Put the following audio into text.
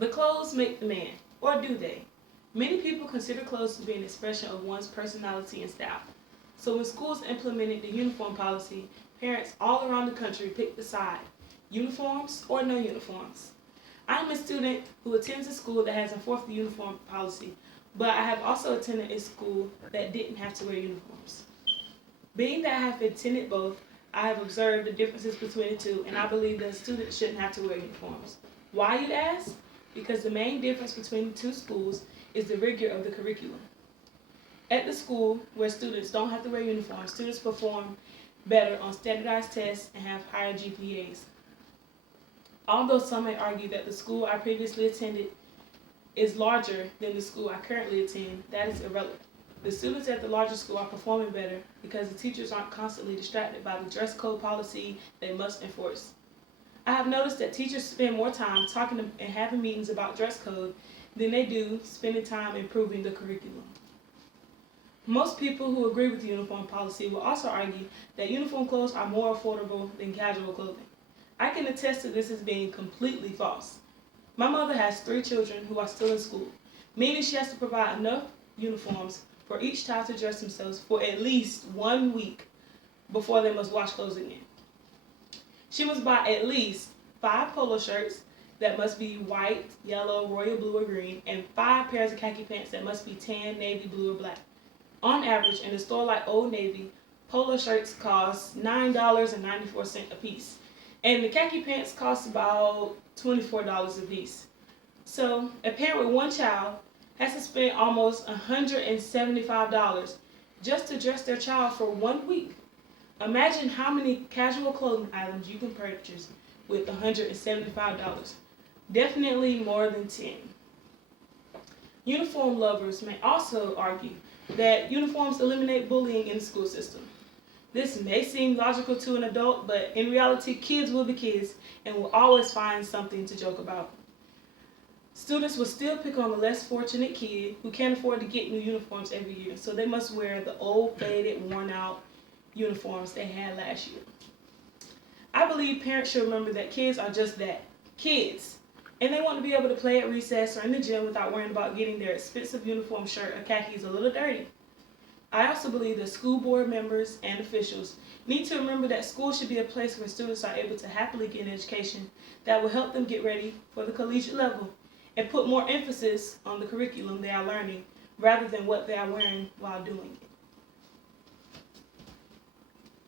But clothes make the man, or do they? Many people consider clothes to be an expression of one's personality and style. So when schools implemented the uniform policy, parents all around the country picked a side, uniforms or no uniforms. I'm a student who attends a school that has enforced the uniform policy, but I have also attended a school that didn't have to wear uniforms. Being that I have attended both, I have observed the differences between the two, and I believe that students shouldn't have to wear uniforms. Why, you ask? Because the main difference between the two schools is the rigor of the curriculum. At the school where students don't have to wear uniforms, students perform better on standardized tests and have higher GPAs. Although some may argue that the school I previously attended is larger than the school I currently attend, that is irrelevant. The students at the larger school are performing better because the teachers aren't constantly distracted by the dress code policy they must enforce. I have noticed that teachers spend more time talking and having meetings about dress code than they do spending time improving the curriculum. Most people who agree with the uniform policy will also argue that uniform clothes are more affordable than casual clothing. I can attest to this as being completely false. My mother has 3 children who are still in school, meaning she has to provide enough uniforms for each child to dress themselves for at least 1 week before they must wash clothes again. She must buy at least 5 polo shirts that must be white, yellow, royal blue, or green, and 5 pairs of khaki pants that must be tan, navy blue, or black. On average, in a store like Old Navy, polo shirts cost $9.94 a piece, and the khaki pants cost about $24 a piece. So a parent with 1 child has to spend almost $175 just to dress their child for 1 week. Imagine how many casual clothing items you can purchase with $175. Definitely more than 10. Uniform lovers may also argue that uniforms eliminate bullying in the school system. This may seem logical to an adult, but in reality, kids will be kids and will always find something to joke about. Students will still pick on the less fortunate kid who can't afford to get new uniforms every year, so they must wear the old, faded, worn-out uniforms they had last year. I believe parents should remember that kids are just that, kids, and they want to be able to play at recess or in the gym without worrying about getting their expensive uniform shirt or khakis a little dirty. I also believe that school board members and officials need to remember that school should be a place where students are able to happily get an education that will help them get ready for the collegiate level and put more emphasis on the curriculum they are learning rather than what they are wearing while doing it.